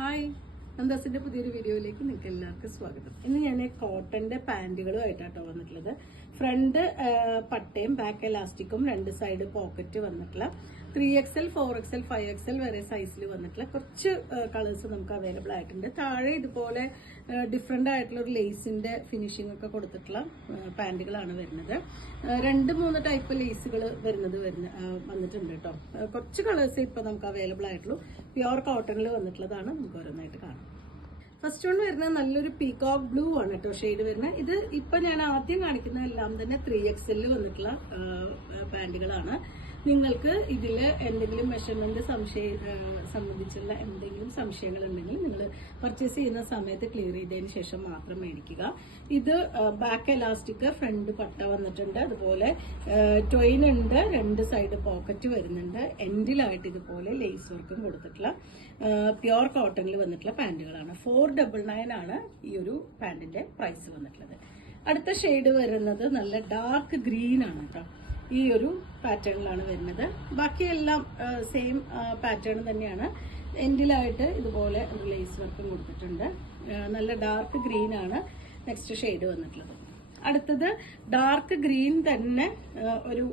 Hi, നന്ദാസിന്റെ പുതിയൊരു വീഡിയോയിലേക്ക് നിങ്ങൾക്ക് എല്ലാവർക്കും സ്വാഗതം. ഇന്ന് ഞാൻ കോട്ടന്റെ പാന്റുകളുമായിട്ടാട്ടോ വന്നിട്ടുള്ളത്. ഫ്രണ്ട് പട്ടയും ബാക്ക് എലാസ്റ്റിക്കും രണ്ട് സൈഡ് പോക്കറ്റ് വന്നിട്ടുള്ള 3XL 4XL 5XL വരെ സൈസിൽ വന്നിട്ടുള്ള കുറച്ച് കളേഴ്സ് നമുക്ക് അവൈലബിൾ ആയിട്ടുണ്ട്. താഴെ ഇതുപോലെ ഡിഫറെന്റ് ആയിട്ടുള്ള ഒരു ലേസിന്റെ ഫിനിഷിംഗ് ഒക്കെ കൊടുത്തിട്ടുള്ള പാന്റുകളാണ് വരുന്നത്. 2-3 ടൈപ്പ് ലേസുകൾ വന്നിട്ടുണ്ട് കേട്ടോ. കുറച്ച് കളേഴ്സ് ഇപ്പൊ നമുക്ക് അവൈലബിൾ ആയിട്ടുള്ളൂ. പ്യുവർ കോട്ടണിൽ വന്നിട്ടുള്ളതാണ്. നമുക്ക് ഓരോന്നായിട്ട് കാണാം. ഫസ്റ്റ് വൺ വരുന്നത് നല്ലൊരു പീകോക്ക് ബ്ലൂ ആണ് കേട്ടോ ഷെയ്ഡ് വരുന്നത്. ഇത് ഇപ്പൊ ഞാൻ ആദ്യം കാണിക്കുന്ന എല്ലാം തന്നെ 3XL വന്നിട്ടുള്ള പാന്റുകളാണ്. നിങ്ങൾക്ക് ഇതിൽ എന്തെങ്കിലും മെഷർമെന്റ് സംബന്ധിച്ചുള്ള എന്തെങ്കിലും സംശയങ്ങൾ ഉണ്ടെങ്കിൽ നിങ്ങൾ പർച്ചേസ് ചെയ്യുന്ന സമയത്ത് ക്ലിയർ ചെയ്തതിന് ശേഷം മാത്രം മേടിക്കുക. ഇത് ബാക്ക് എലാസ്റ്റിക്, ഫ്രണ്ട് പട്ട വന്നിട്ടുണ്ട്, അതുപോലെ ടൊയിൻ ഉണ്ട്, രണ്ട് സൈഡ് പോക്കറ്റ് വരുന്നുണ്ട്, എൻഡിലായിട്ട് ഇതുപോലെ ലേസ് വർക്കും കൊടുത്തിട്ടുള്ള പ്യുവർ കോട്ടണിൽ വന്നിട്ടുള്ള പാന്റുകളാണ്. 499 ആണ് ഈ ഒരു പാന്റിന്റെ പ്രൈസ് വന്നിട്ടുള്ളത്. അടുത്ത ഷെയ്ഡ് വരുന്നത് നല്ല ഡാർക്ക് ഗ്രീൻ ആണ് കേട്ടോ. ഈ ഒരു പാറ്റേണിലാണ് വരുന്നത്. ബാക്കിയെല്ലാം സെയിം പാറ്റേൺ തന്നെയാണ്. എൻഡിലായിട്ട് ഇതുപോലെ ഒരു ലേസ് വർക്കും കൊടുത്തിട്ടുണ്ട്. നല്ല ഡാർക്ക് ഗ്രീൻ ആണ് നെക്സ്റ്റ് ഷെയ്ഡ് വന്നിട്ടുള്ളത്. അടുത്തത് ഡാർക്ക് ഗ്രീൻ തന്നെ ഒരു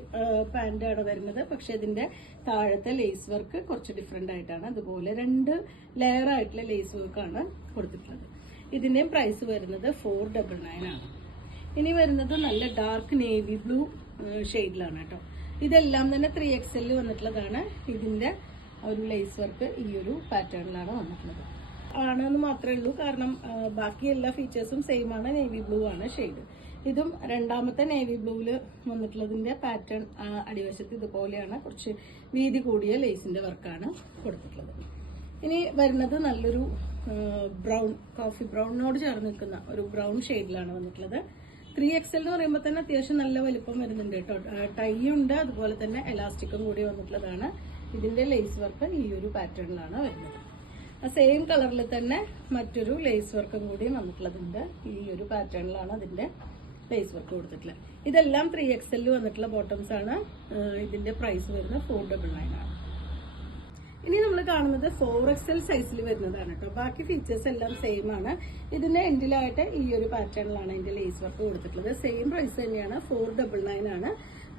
പാന്റാണ് വരുന്നത്. പക്ഷെ ഇതിന്റെ താഴത്തെ ലേസ് വർക്ക് കുറച്ച് ഡിഫറെന്റ് ആയിട്ടാണ്. അതുപോലെ 2 ലെയർ ആയിട്ടുള്ള ലേസ് വർക്കാണ് കൊടുത്തിട്ടുള്ളത്. ഇതിന്റെ പ്രൈസ് വരുന്നത് 499 ആണ്. ഇനി വരുന്നത് നല്ല ഡാർക്ക് നേവി ബ്ലൂ ഷെയ്ഡിലാണ് കേട്ടോ. ഇതെല്ലാം തന്നെ 3XL വന്നിട്ടുള്ളതാണ്. ഇതിന്റെ ഒരു ലേസ് വർക്ക് ഈ ഒരു പാറ്റേണിലാണ് വന്നിട്ടുള്ളത്. ആണെന്ന് മാത്രമേ ഉള്ളൂ, കാരണം ബാക്കി എല്ലാ ഫീച്ചേഴ്സും സെയിം ആണ്. നേവി ബ്ലൂ ആണ് ഷെയ്ഡ്. ഇതും രണ്ടാമത്തെ നേവി ബ്ലൂവില് വന്നിട്ടുള്ളതിന്റെ പാറ്റേൺ അടിവശത്ത് ഇതുപോലെയാണ്. കുറച്ച് വീതി കൂടിയ ലേസിന്റെ വർക്കാണ് കൊടുത്തിട്ടുള്ളത്. ഇനി വരുന്നത് നല്ലൊരു ബ്രൗൺ, കോഫി ബ്രൗണിനോട് ചേർന്ന് നിൽക്കുന്ന ഒരു ബ്രൗൺ ഷെയ്ഡിലാണ് വന്നിട്ടുള്ളത്. 3XL എന്ന് പറയുമ്പോൾ തന്നെ അത്യാവശ്യം നല്ല വലിപ്പം വരുന്നുണ്ട് കേട്ടോ. ടൈ ഉണ്ട്, അതുപോലെ തന്നെ എലാസ്റ്റിക്കും കൂടി വന്നിട്ടുള്ളതാണ്. ഇതിന്റെ ലേസ് വർക്ക് ഈ ഒരു പാറ്റേണിലാണ് വരുന്നത്. സെയിം കളറിൽ തന്നെ മറ്റൊരു ലേസ് വർക്കും കൂടി വന്നിട്ടുള്ളതുണ്ട്. ഈ ഒരു പാറ്റേണിലാണ് അതിന്റെ ലേസ് വർക്ക് കൊടുത്തിട്ടുള്ളത്. ഇതെല്ലാം 3XL വന്നിട്ടുള്ള ബോട്ടംസ് ആണ്. ഇതിന്റെ പ്രൈസ് വരുന്നത് 499 ആണ്. ഇനി നമ്മൾ കാണുന്നത് 4XL സൈസിൽ വരുന്നതാണ് കേട്ടോ. ബാക്കി ഫീച്ചേഴ്സ് എല്ലാം സെയിം ആണ്. ഇതിന്റെ എൻഡിലായിട്ട് ഈ ഒരു പാറ്റേണിലാണ് ഇതിന്റെ ലേസ് വർക്ക് കൊടുത്തിട്ടുള്ളത്. സെയിം പ്രൈസ് തന്നെയാണ്. 499 ആണ്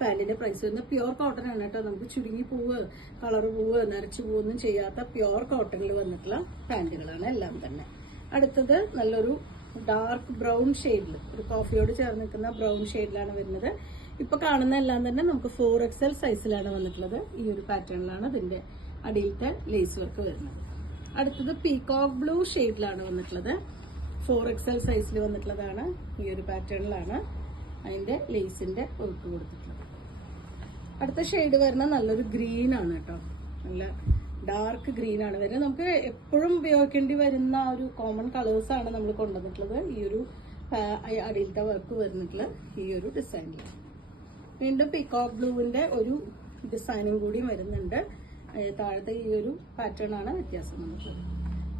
പാന്റിന്റെ പ്രൈസ് വരുന്നത്. പ്യുവർ കോട്ടൺ ആണ് കേട്ടോ. നമുക്ക് ചുരുങ്ങി പൂവ്, കളർ പൂവ്, നരച്ചു പൂവൊന്നും ചെയ്യാത്ത പ്യുവർ കോട്ടണിൽ വന്നിട്ടുള്ള പാന്റുകളാണ് എല്ലാം തന്നെ. അടുത്തത് നല്ലൊരു ഡാർക്ക് ബ്രൗൺ ഷെയ്ഡിൽ, ഒരു കോഫിയോട് ചേർന്ന് നിൽക്കുന്ന ബ്രൗൺ ഷെയ്ഡിലാണ് വരുന്നത്. ഇപ്പൊ കാണുന്ന എല്ലാം തന്നെ നമുക്ക് 4XL സൈസിലാണ് വന്നിട്ടുള്ളത്. ഈ ഒരു പാറ്റേണിലാണ് ഇതിന്റെ അടിയിലത്തെ ലേസ് വർക്ക് വരുന്നത്. അടുത്തത് പീകോക്ക് ബ്ലൂ ഷെയ്ഡിലാണ് വന്നിട്ടുള്ളത്. 4XL സൈസിൽ വന്നിട്ടുള്ളതാണ്. ഈ ഒരു പാറ്റേണിലാണ് അതിന്റെ ലേസിന്റെ വർക്ക് കൊടുത്തിട്ടുള്ളത്. അടുത്ത ഷെയ്ഡ് വരുന്ന നല്ലൊരു ഗ്രീൻ ആണ് കേട്ടോ. നല്ല ഡാർക്ക് ഗ്രീൻ ആണ് വരുന്നത്. നമുക്ക് എപ്പോഴും ഉപയോഗിക്കേണ്ടി വരുന്ന ഒരു കോമൺ കളേഴ്സ് ആണ് നമ്മൾ കൊണ്ടുവന്നിട്ടുള്ളത്. ഈ ഒരു അടിയിലത്തെ വർക്ക് വരുന്നിട്ടുള്ള ഈ ഒരു ഡിസൈനിൽ വീണ്ടും പീകോക്ക് ബ്ലൂവിന്റെ ഒരു ഡിസൈനും കൂടി വരുന്നുണ്ട്. താഴത്തെ ഈ ഒരു പാറ്റേൺ ആണ് വ്യത്യാസം വന്നിട്ടുള്ളത്.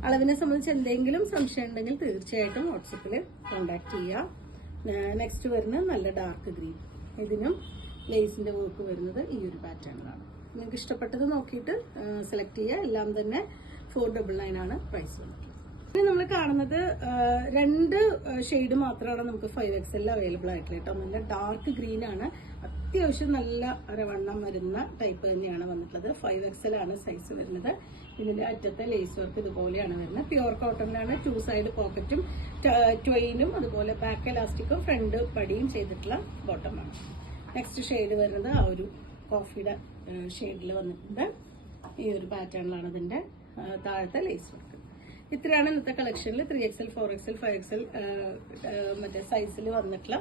അളവിനെ സംബന്ധിച്ച് എന്തെങ്കിലും സംശയം ഉണ്ടെങ്കിൽ തീർച്ചയായിട്ടും വാട്സപ്പിൽ കോണ്ടാക്ട് ചെയ്യുക. നെക്സ്റ്റ് വരുന്നത് നല്ല ഡാർക്ക് ഗ്രീൻ. ഇതിനും ലേസിന്റെ വർക്ക് വരുന്നത് ഈ ഒരു പാറ്റേണിലാണ്. നിങ്ങൾക്ക് ഇഷ്ടപ്പെട്ടത് നോക്കിയിട്ട് സെലക്ട് ചെയ്യുക. എല്ലാം തന്നെ 499 ആണ് പ്രൈസ് വന്നിട്ടുള്ളത്. ഇനി നമ്മൾ കാണുന്നത് 2 ഷെയ്ഡ് മാത്രമാണ് നമുക്ക് 5XL അവൈലബിൾ ആയിട്ടുള്ളത് കേട്ടോ. നല്ല ഡാർക്ക് ഗ്രീൻ ആണ്. അത്യാവശ്യം നല്ല വണ്ണം വരുന്ന ടൈപ്പ് തന്നെയാണ് വന്നിട്ടുള്ളത്. 5XL ആണ് സൈസ് വരുന്നത്. ഇതിന്റെ അറ്റത്തെ ലേസ് വർക്ക് ഇതുപോലെയാണ് വരുന്നത്. പ്യുവർ കോട്ടണിലാണ്. 2 സൈഡ് പോക്കറ്റും ട്വയിനും അതുപോലെ ബാക്ക് എലാസ്റ്റിക്കും ഫ്രണ്ട് പടിയും ചെയ്തിട്ടുള്ള ബോട്ടമാണ്. നെക്സ്റ്റ് ഷെയ്ഡ് വരുന്നത് ആ ഒരു കോഫിയുടെ ഷെയ്ഡിൽ വന്നിട്ടുണ്ട്. ഈ ഒരു പാറ്റേണിലാണ് ഇതിന്റെ താഴത്തെ ലേസ് വർക്ക്. ഇത്രയാണ് ഇന്നത്തെ കളക്ഷനിൽ 3XL 4XL 5XL മറ്റേ സൈസിൽ വന്നിട്ടുള്ള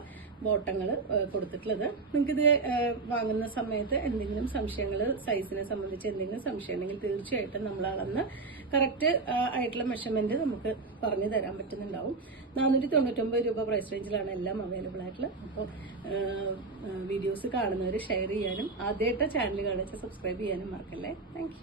ബോട്ടങ്ങൾ കൊടുത്തിട്ടുള്ളത്. നിങ്ങൾക്കിത് വാങ്ങുന്ന സമയത്ത് എന്തെങ്കിലും സംശയങ്ങൾ, സൈസിനെ സംബന്ധിച്ച് എന്തെങ്കിലും സംശയം ഉണ്ടെങ്കിൽ തീർച്ചയായിട്ടും നമ്മൾ അളന്ന് കറക്റ്റ് ആയിട്ടുള്ള മെഷർമെന്റ് നമുക്ക് പറഞ്ഞു തരാൻ പറ്റുന്നുണ്ടാവും. 499 രൂപ പ്രൈസ് റേഞ്ചിലാണ് എല്ലാം അവൈലബിൾ ആയിട്ടുള്ളത്. അപ്പോൾ വീഡിയോസ് കാണുന്നവർ ഷെയർ ചെയ്യാനും ആദ്യമായിട്ട് ചാനൽ കാണിച്ച് സബ്സ്ക്രൈബ് ചെയ്യാനും മറക്കല്ലേ. താങ്ക്